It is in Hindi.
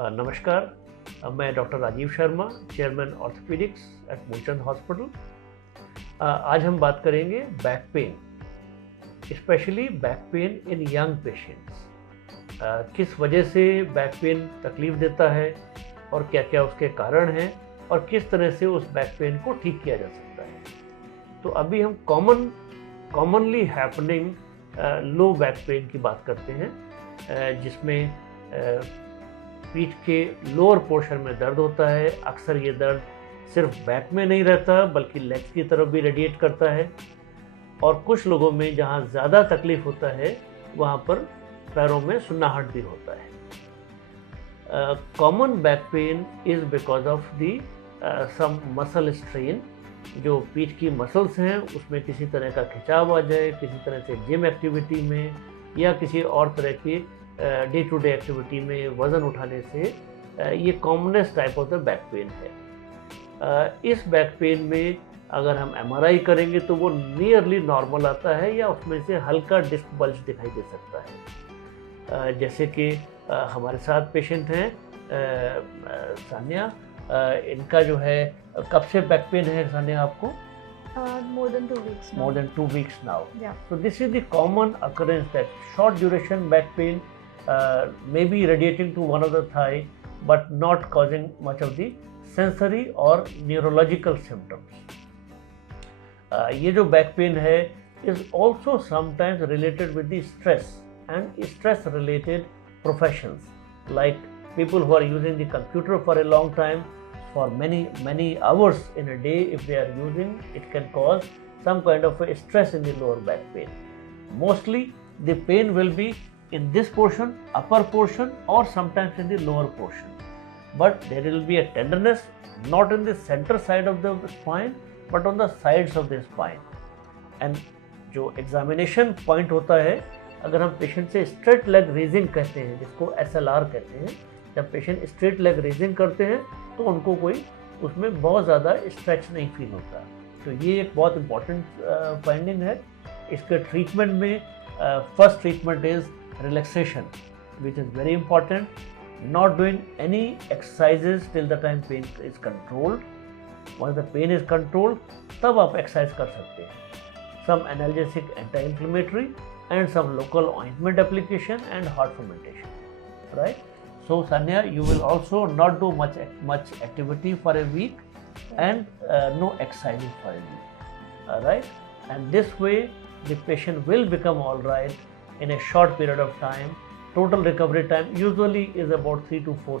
नमस्कार। मैं doctor Rajeev Sharma, chairman orthopaedics at Moolchand hospital. आज हम बात करेंगे back pain, specially back pain in young patients. किस वजह से बैक पेन तकलीफ देता है और क्या क्या उसके कारण हैं और किस तरह से उस बैक पेन को ठीक किया जा सकता है। तो अभी हम commonly happening low back pain की बात करते हैं, जिसमें पीठ के लोअर पोर्शन में दर्द होता है। अक्सर ये दर्द सिर्फ बैक में नहीं रहता बल्कि लेग्स की तरफ भी रेडिएट करता है, और कुछ लोगों में जहाँ ज़्यादा तकलीफ होता है वहाँ पर पैरों में सुन्नाहट भी होता है। Common back pain is because of the some muscle strain. जो पीठ की मसल्स हैं उसमें किसी तरह का खिंचाव आ जाए, किसी तरह से जिम एक्टिविटी में या किसी और तरह की डे टू डे एक्टिविटी में वज़न उठाने से ये commonest type of the back pain है। इस बैक पेन में अगर हम एमआरआई करेंगे तो वो नियरली नॉर्मल आता है या उसमें से हल्का डिस्क बल्ज दिखाई दे सकता है। जैसे कि हमारे साथ पेशेंट हैं सान्या, इनका जो है कब से बैक पेन है सान्या आपको? More than 2 weeks now. More than 2 weeks now. Yeah. So this is the common occurrence that short duration back pain may be radiating to one of the thigh, but not causing much of the sensory or neurological symptoms. ये जो back pain है is also sometimes related with the stress and stress related professions, like people who are using the computer for a long time for many hours in a day. If they are using, it can cause some kind of a stress in the lower back pain. Mostly the pain will be in this portion, upper portion, or sometimes in the lower portion, but there will be a tenderness not in the center side of the spine but on the sides of the spine. And जो examination point होता है, अगर हम पेशेंट से स्ट्रेट लेग रेजिंग कहते हैं, जिसको SLR कहते हैं, जब पेशेंट स्ट्रेट लेग रेजिंग करते हैं तो उनको कोई उसमें बहुत ज़्यादा स्ट्रेच नहीं फील होता। तो ये एक बहुत इंपॉर्टेंट फाइंडिंग है। इसके ट्रीटमेंट में first treatment is relaxation, which is very important. Not doing any exercises till the time pain is controlled. Once the pain is controlled तब आप एक्सरसाइज कर सकते हैं। Some analgesic, anti inflammatory and some local ointment application and hot fermentation, right? So Sanya, you will also not do much activity for a week and no exercising for a week, all right? And this way the patient will become all right in a short period of time. Total recovery time usually is about 3 to 4